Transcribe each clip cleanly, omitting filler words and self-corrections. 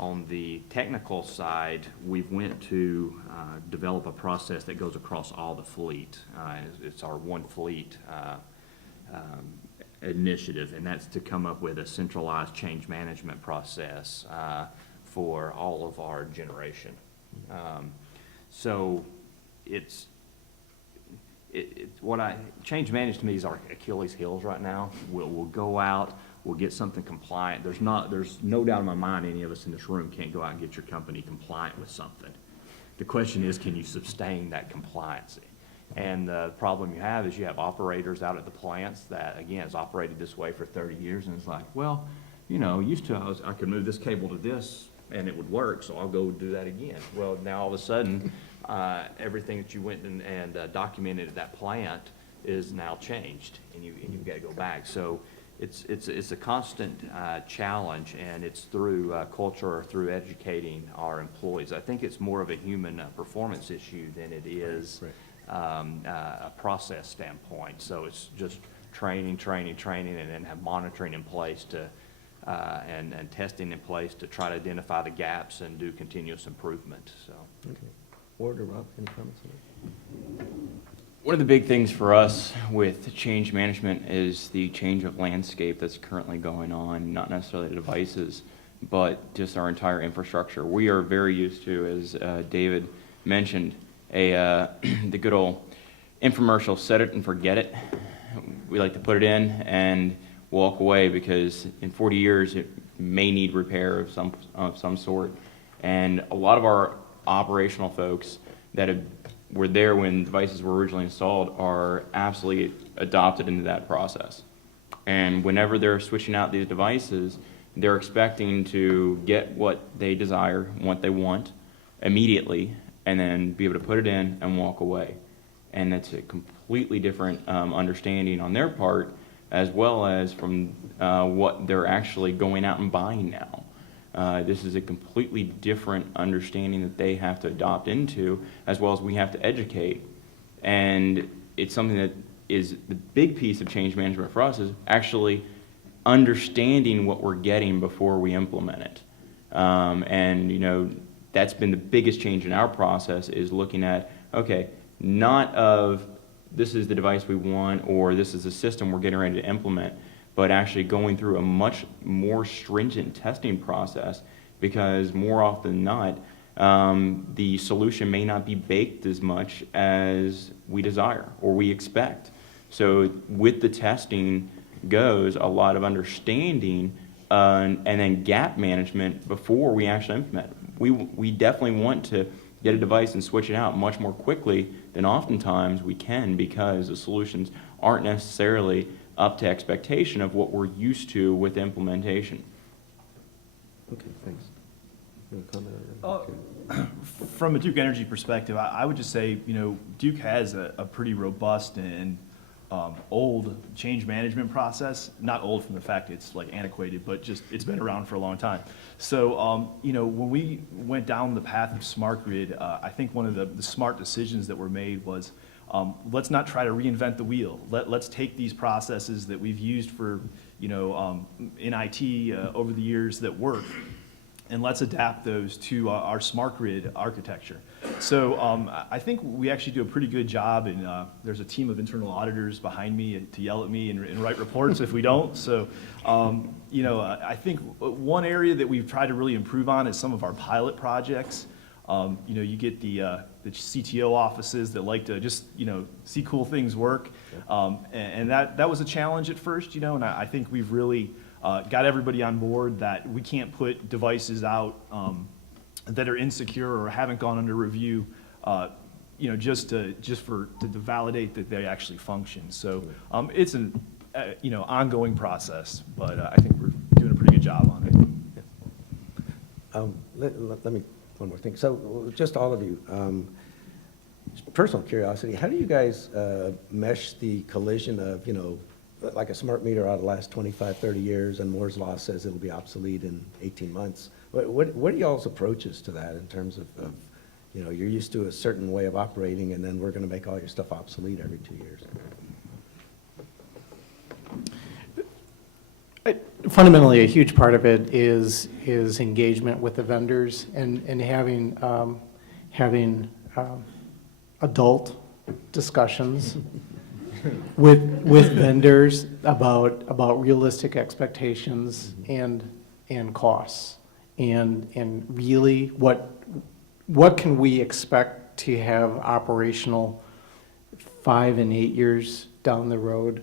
On the technical side, we've went to develop a process that goes across all the fleet. It's our one fleet initiative, and that's to come up with a centralized change management process for all of our generation. So change management to me is our Achilles heels right now. We'll go out, we'll get something compliant. There's no doubt in my mind any of us in this room can't go out and get your company compliant with something. The question is, can you sustain that compliancy? And the problem you have is you have operators out at the plants that, again, has operated this way for 30 years, and it's like, well, you know, used to I could move this cable to this and it would work, so I'll go do that again. Well, now all of a sudden, everything that you went and documented at that plant is now changed, and you've got to go back. So it's a constant challenge, and it's through culture or through educating our employees. I think it's more of a human performance issue than it is a process standpoint. So it's just training, and then have monitoring in place to and testing in place to try to identify the gaps and do continuous improvement. So. Okay. Ward or Rob, any comments on that? One of the big things for us with change management is the change of landscape that's currently going on, not necessarily the devices, but just our entire infrastructure. We are very used to, as David mentioned, the good old infomercial, set it and forget it. We like to put it in and walk away because in 40 years it may need repair of some sort. And a lot of our operational folks that were there when devices were originally installed are absolutely adopted into that process. And whenever they're switching out these devices, they're expecting to get what they desire, what they want immediately, and then be able to put it in and walk away. And that's a completely different understanding on their part, as well as from what they're actually going out and buying now. This is a completely different understanding that they have to adopt into, as well as we have to educate. And it's something that is the big piece of change management for us, is actually understanding what we're getting before we implement it. And you know, that's been the biggest change in our process, is looking at, okay, not of this is the device we want or this is the system we're getting ready to implement, but actually going through a much more stringent testing process, because more often than not, the solution may not be baked as much as we desire or we expect. So with the testing goes a lot of understanding and then gap management before we actually implement. We definitely want to get a device and switch it out much more quickly than oftentimes we can, because the solutions aren't necessarily up to expectation of what we're used to with implementation. Okay, thanks. You want to comment on that? From a Duke Energy perspective, I would just say, you know, Duke has a pretty robust and old change management process. Not old from the fact it's like antiquated, but just it's been around for a long time. So, you know, when we went down the path of smart grid, I think one of the smart decisions that were made was, let's not try to reinvent the wheel. Let's take these processes that we've used for, you know, in IT over the years that work, and let's adapt those to our smart grid architecture. So I think we actually do a pretty good job, and there's a team of internal auditors behind me to yell at me and write reports if we don't. So, you know, I think one area that we've tried to really improve on is some of our pilot projects. You know, you get the CTO offices that like to just, you know, see cool things work. And that was a challenge at first, you know, and I think we've really got everybody on board that we can't put devices out that are insecure or haven't gone under review, you know, just to validate that they actually function. So it's an you know, ongoing process, but I think we're doing a pretty good job on it. Let me, one more thing. So just all of you, personal curiosity, how do you guys mesh the collision of, you know, like a smart meter out of the last 25, 30 years, and Moore's Law says it'll be obsolete in 18 months. What are y'all's approaches to that in terms of, you know, you're used to a certain way of operating, and then we're going to make all your stuff obsolete every 2 years? fundamentally, a huge part of it is engagement with the vendors and having, adult discussions with vendors about realistic expectations and costs. And really, what can we expect to have operational 5 and 8 years down the road?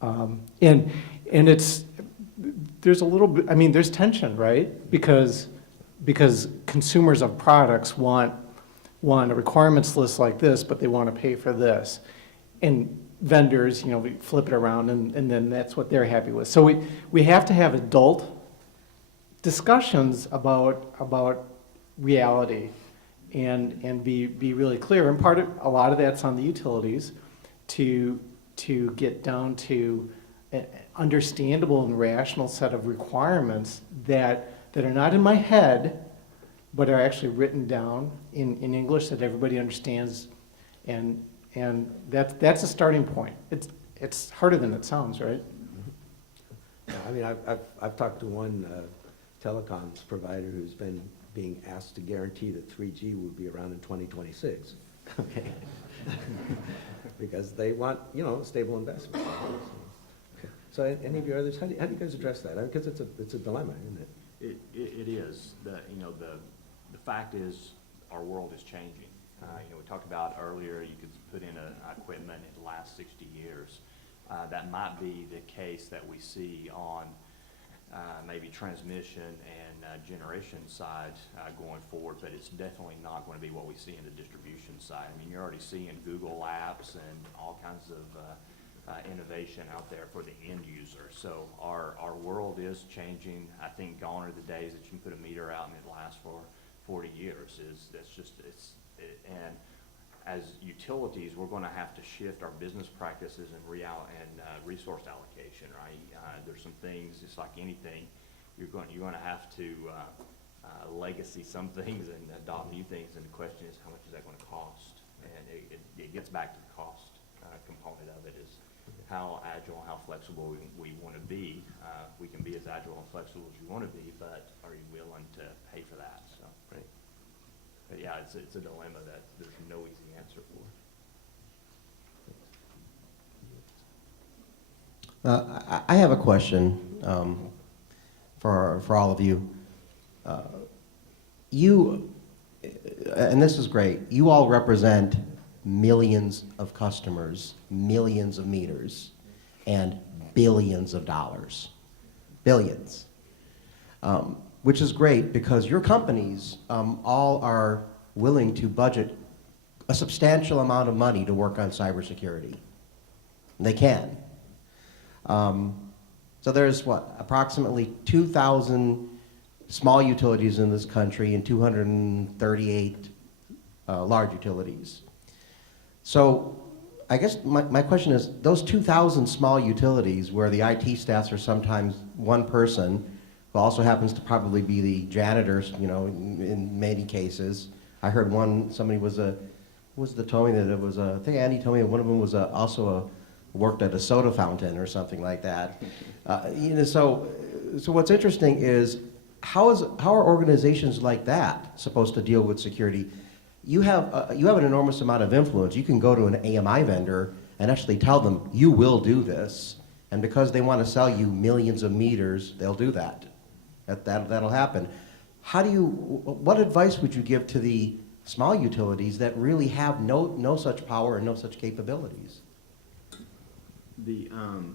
And there's a little bit, I mean, there's tension, right? Because consumers of products want a requirements list like this, but they want to pay for this. And vendors, we flip it around and then that's what they're happy with. So we have to have adult discussions about reality and be really clear. And a lot of that's on the utilities to get down to an understandable and rational set of requirements that are not in my head, but are actually written down in English that everybody understands. And that's a starting point. It's harder than it sounds, right? Yeah, I mean, I've talked to one telecoms provider who's been being asked to guarantee that 3G will be around in 2026. Okay. Because they want, stable investment. Okay. So any of your others, how do you guys address that? Because it's a dilemma, isn't it? It is. The fact is, our world is changing. We talked about earlier, you could put in equipment in the last 60 years. That might be the case that we see on maybe transmission and generation side going forward, but it's definitely not going to be what we see in the distribution side. I mean, you're already seeing Google Apps and all kinds of innovation out there for the end user. So our world is changing. I think gone are the days that you can put a meter out and it lasts for 40 years. And as utilities, we're going to have to shift our business practices and resource allocation, right? There's some things, just like anything, you're going to have to legacy some things and adopt new things, and the question is, how much is that going to cost? And it gets back to the cost component of it, is how agile, how flexible we want to be. We can be as agile and flexible as you want to be, but are you willing to pay for that? So, right. But yeah, it's a dilemma that there's no easy answer for. I have a question for all of you. And this is great, you all represent millions of customers, millions of meters, and billions of dollars. Billions. Which is great because your companies all are willing to budget a substantial amount of money to work on cybersecurity. They can. So there's approximately 2,000 small utilities in this country and 238 large utilities. So I guess my question is, those 2,000 small utilities where the IT staffs are sometimes one person, who also happens to probably be the janitors, in many cases. I heard somebody told me that it was I think Andy told me one of them was also worked at a soda fountain or something like that. So what's interesting is, how are organizations like that supposed to deal with security? You have an enormous amount of influence. You can go to an AMI vendor and actually tell them, you will do this. And because they want to sell you millions of meters, they'll do that. That'll happen. What advice would you give to the small utilities that really have no such power and no such capabilities? Well,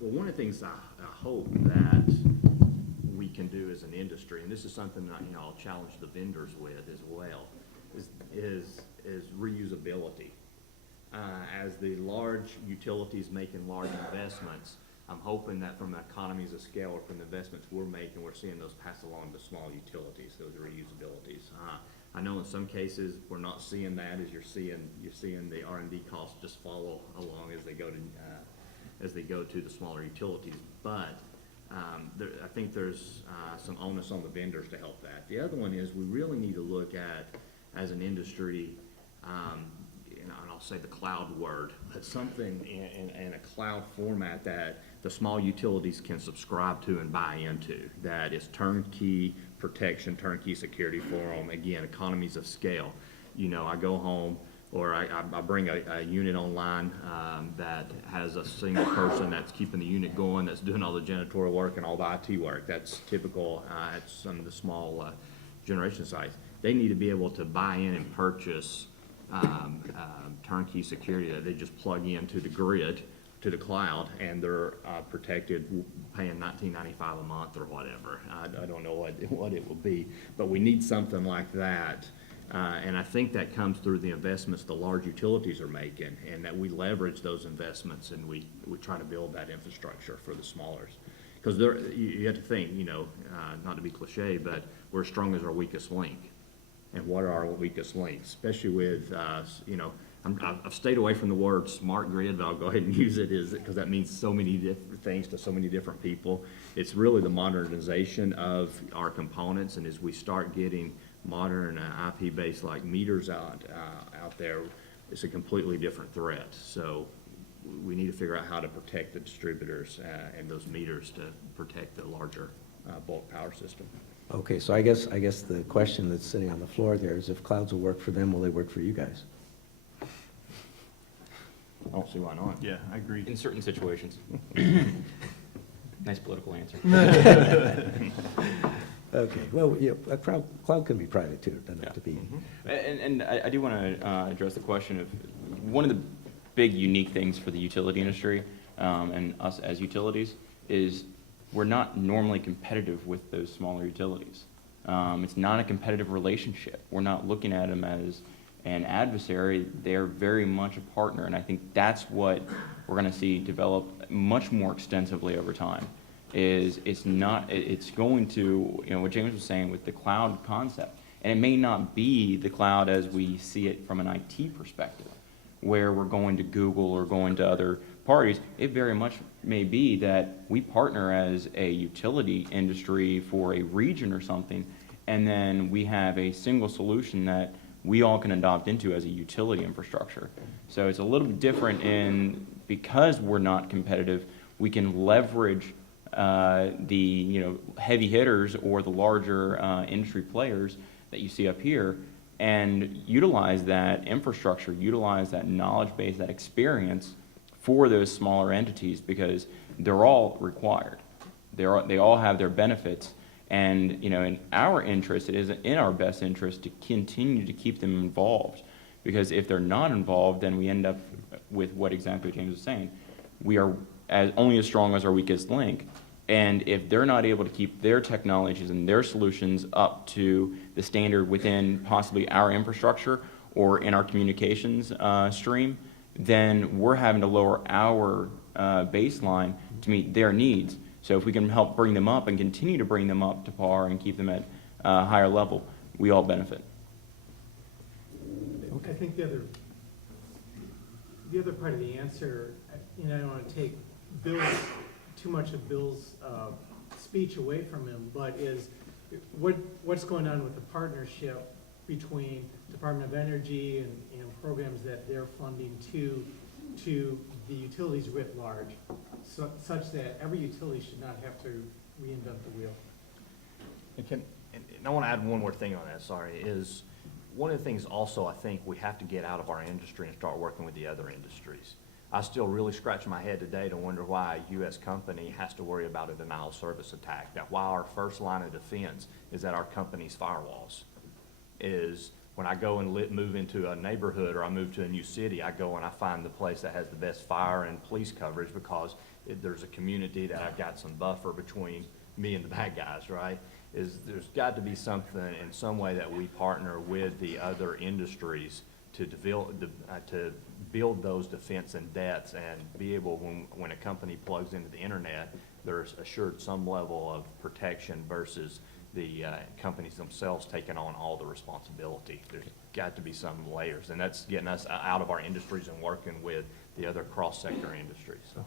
one of the things I hope that we can do as an industry, and this is something that I'll challenge the vendors with as well, is reusability. As the large utilities making large investments, I'm hoping that from economies of scale or from the investments we're making, we're seeing those pass along to small utilities, those reusabilities. I know in some cases we're not seeing that, as you're seeing the R&D costs just follow along as they go to the smaller utilities. But I think there's some onus on the vendors to help that. The other one is we really need to look at, as an industry, and I'll say the cloud word, but something in a cloud format that the small utilities can subscribe to and buy into, that is turnkey protection, turnkey security for them. Again, economies of scale. You know, I go home, or I bring a unit online that has a single person that's keeping the unit going, that's doing all the janitorial work and all the IT work. That's typical at some of the small generation sites. They need to be able to buy in and purchase turnkey security that they just plug into the grid, to the cloud, and they're protected, paying $19.95 a month or whatever. I don't know what it will be, but we need something like that. And I think that comes through the investments the large utilities are making, and that we leverage those investments and we try to build that infrastructure for the smallers. Because you have to think, you know, not to be cliche, but we're as strong as our weakest link. And what are our weakest links, especially with, you know, I've stayed away from the word smart grid, but I'll go ahead and use it, because that means so many different things to so many different people. It's really the modernization of our components, and as we start getting modern IP-based like meters out there, it's a completely different threat. So we need to figure out how to protect the distributors and those meters to protect the larger bulk power system. Okay, so I guess the question that's sitting on the floor there is, if clouds will work for them, will they work for you guys? I don't see why not. Yeah, I agree. In certain situations. Nice political answer. Okay, well, yeah, a cloud can be private too, it doesn't have to be. And I do want to address the question of one of the big unique things for the utility industry and us as utilities is we're not normally competitive with those smaller utilities. It's not a competitive relationship. We're not looking at them as an adversary. They're very much a partner, and I think that's what we're going to see develop much more extensively over time. It's going to, you know, what James was saying with the cloud concept, and it may not be the cloud as we see it from an IT perspective, where we're going to Google or going to other parties. It very much may be that we partner as a utility industry for a region or something, and then we have a single solution that we all can adopt into as a utility infrastructure. So it's a little bit different because we're not competitive, we can leverage the heavy hitters or the larger industry players that you see up here and utilize that infrastructure, utilize that knowledge base, that experience for those smaller entities, because they're all required. They all have their benefits, and in our interest, it is in our best interest to continue to keep them involved, because if they're not involved, then we end up with what exactly James was saying. We are only as strong as our weakest link. And if they're not able to keep their technologies and their solutions up to the standard within possibly our infrastructure or in our communications stream, then we're having to lower our baseline to meet their needs. So if we can help bring them up and continue to bring them up to par and keep them at a higher level, we all benefit. I think the other part of the answer, I don't want to take too much of Bill's speech away from him, but is what's going on with the partnership between Department of Energy and programs that they're funding to the utilities writ large, such that every utility should not have to reinvent the wheel. And I want to add one more thing on that, is one of the things also I think we have to get out of our industry and start working with the other industries. I still really scratch my head today to wonder why a U.S. company has to worry about a denial of service attack. That while our first line of defense is at our company's firewalls, is when I go and move into a neighborhood or I move to a new city, I go and I find the place that has the best fire and police coverage because there's a community that I've got some buffer between me and the bad guys, right? There's got to be something in some way that we partner with the other industries to build those defense in depths and be able, when a company plugs into the internet, there's assured some level of protection versus the companies themselves taking on all the responsibility. There's got to be some layers, and that's getting us out of our industries and working with the other cross-sector industries. So.